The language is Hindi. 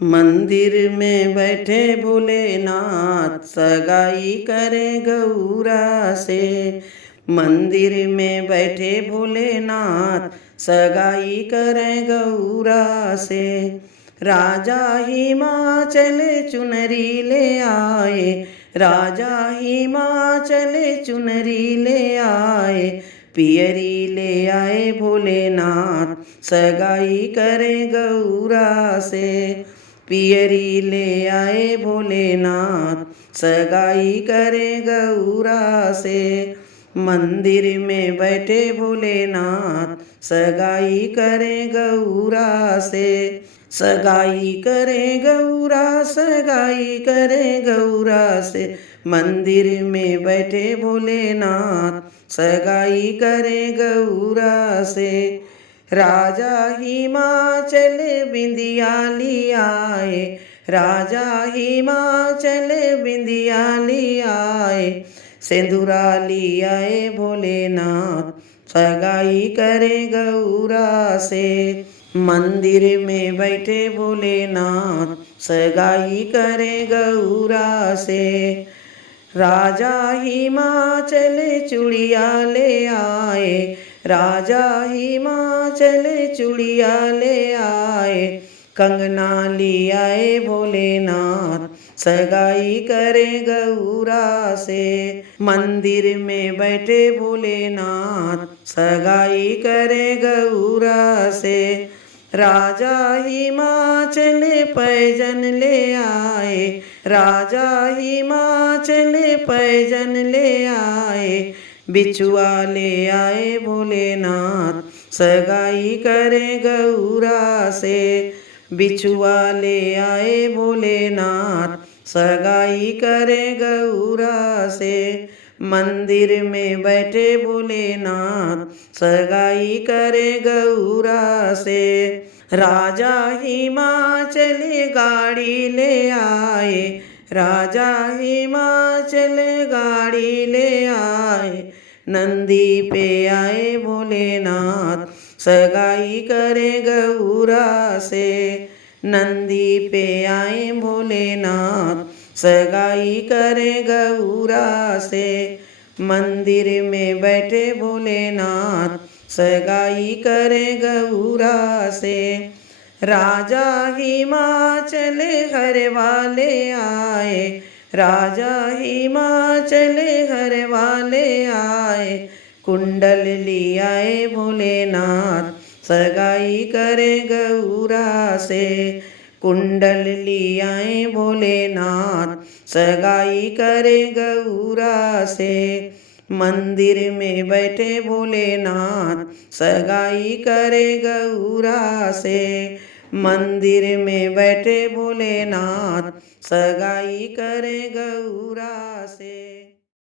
मंदिर में बैठे भोलेनाथ सगाई करे गौरा से। मंदिर में बैठे भोलेनाथ सगाई करे गौरा से। राजा हिमाचल चुनरी ले आए, राजा हिमाचल चुनरी ले आए, पियरी ले आए भोलेनाथ सगाई करे गौरा से। पियरी ले आए भोलेनाथ सगाई करे गौरा से। मंदिर में बैठे भोलेनाथ सगाई करे गौरा से। सगाई करे गौरा, सगाई करे गौरा से। मंदिर में बैठे भोलेनाथ सगाई करे गौरा से। राजा हिमाचल बिंदिया लियाए, राजा हिमाचल बिंदिया लियाए, सिंदूरा लियाए भोलेनाथ सगाई करे गौरा से। मंदिर में बैठे भोलेनाथ सगाई करे गौरा से। राजा हिमाचल चूड़िया ले आए, राजा हिमाचल चूड़िया ले आए, कंगना लियाए भोलेनाथ सगाई करे गौरा से। मंदिर में बैठे भोलेनाथ सगाई करे गौरा से। राजा हिमाचल पैजन ले आए, राजा हिमाचल पैजन ले आए, बिछुआ ले आए भोलेनाथ सगाई करे गौरा से। बिछुआ ले आए भोलेनाथ सगाई करे गौरा से। मंदिर में बैठे भोलेनाथ सगाई करे गौरा से। राजा हिमाचल गाड़ी ले आए, राजा हिमाचल गाड़ी ले आए, नंदी पे आए भोलेनाथ सगाई करे गौरा से। नंदी पे आए भोलेनाथ सगाई करे गौरा से। मंदिर में बैठे भोलेनाथ सगाई करे गौरा से। राजा हिमाचल हर वाले आए, राजा हिमाचल हर वाले आए, कुंडल लियाए भोलेनाथ सगाई करे गौरा से। कुंडल लियाए भोलेनाथ सगाई करे गौरा से। मंदिर में बैठे भोलेनाथ सगाई करे गौरा से। मंदिर में बैठे भोलेनाथ सगाई करे गौरा से।